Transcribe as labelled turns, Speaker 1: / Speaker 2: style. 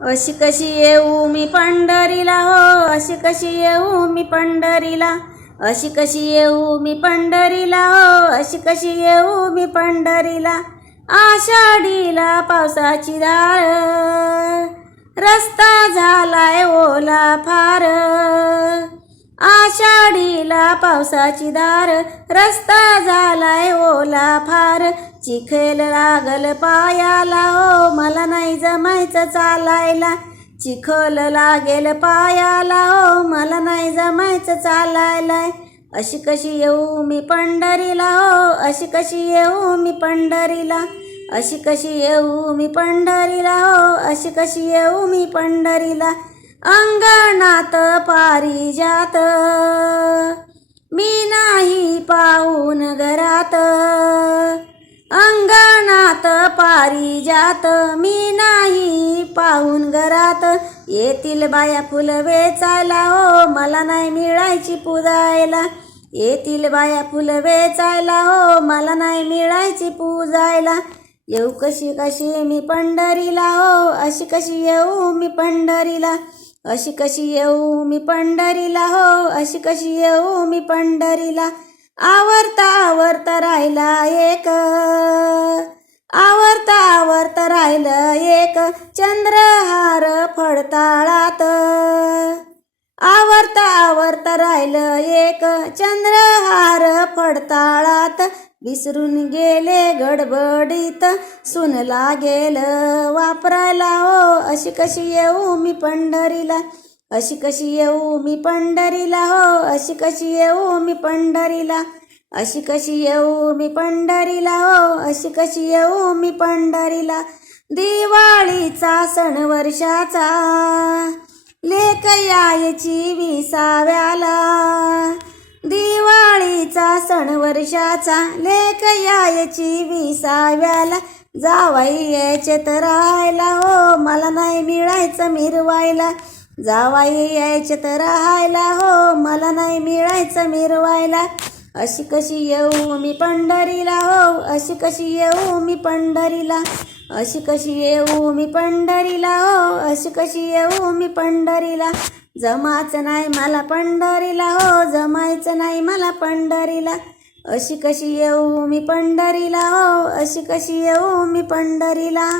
Speaker 1: अशी कशी येऊ मी पंढरीला? हो अशी कशी येऊ मी पंढरीला? अशी कशी येऊ मी पंढरीला? हो अशी कशी येऊ मी पंढरीला? आषाढीला पावसाची धार रस्ता झालाय ओला फार. आषाढीला पावसाची दार रस्ता झालाय ओला फार. चिखल लागल पायाला ओ मला नाही जमायचं चालायला. चिखल लागेल पायाला ओ मला नाही जमायचं चालायला. अशी कशी येऊ मी पंढरीला ओ अशी कशी येऊ मी पंढरीला. अशी कशी येऊ मी पंढरीला ओ अशी कशी येऊ मी पंढरीला. अंगणात पारिजात मी नाही पाहून घरात. पारिजात मी नाही. पाहून घरात येतील बाया फुलं वेचायला. हो मला नाही मिळायची पूजायला. येतील बाया फुलं वेचायला. हो मला नाही मिळायची पूजायला. येऊ कशी कशी मी पंढरीला. हो अशी कशी येऊ मी पंढरीला. अशी कशी येऊ मी पंढरीला. हो अशी कशी येऊ मी पंढरीला. आवरता आवरता राहिला एक. राहिलं एक चंद्रहार फडताळात. आवरता आवरता राहिलं एक चंद्रहार फडताळात. विसरून गेले गडबडीत सुन लागेल वापरायला. हो अशी कशी येऊ मी पंढरीला? अशी कशी येऊ मी पंढरीला? हो अशी कशी येऊ मी पंढरीला? अशी कशी येऊ मी पंढरीला? हो अशी कशी येऊ मी पंढरीला? दिवाळीचा सण वर्षाचा लेख यायची विसाव्याला. दिवाळीचा सण वर्षाचा लेख यायची विसाव्याला. जावाई यायचे तर राहायला हो मला नाही मिळायचं मिरवायला. जावाई यायचे तर राहायला हो मला नाही मिळायचं मिरवायला. अशी कशी येऊ मी पंढरीला हो अशी कशी येऊ मी पंढरीला. अशी कशी येऊ मी पंढरीला? हो अशी कशी येऊ मी पंढरीला? जमायचं नाही मला पंढरीला हो जमायचं नाही मला पंढरीला. अशी कशी येऊ मी पंढरीला हो अशी कशी येऊ मी पंढरीला?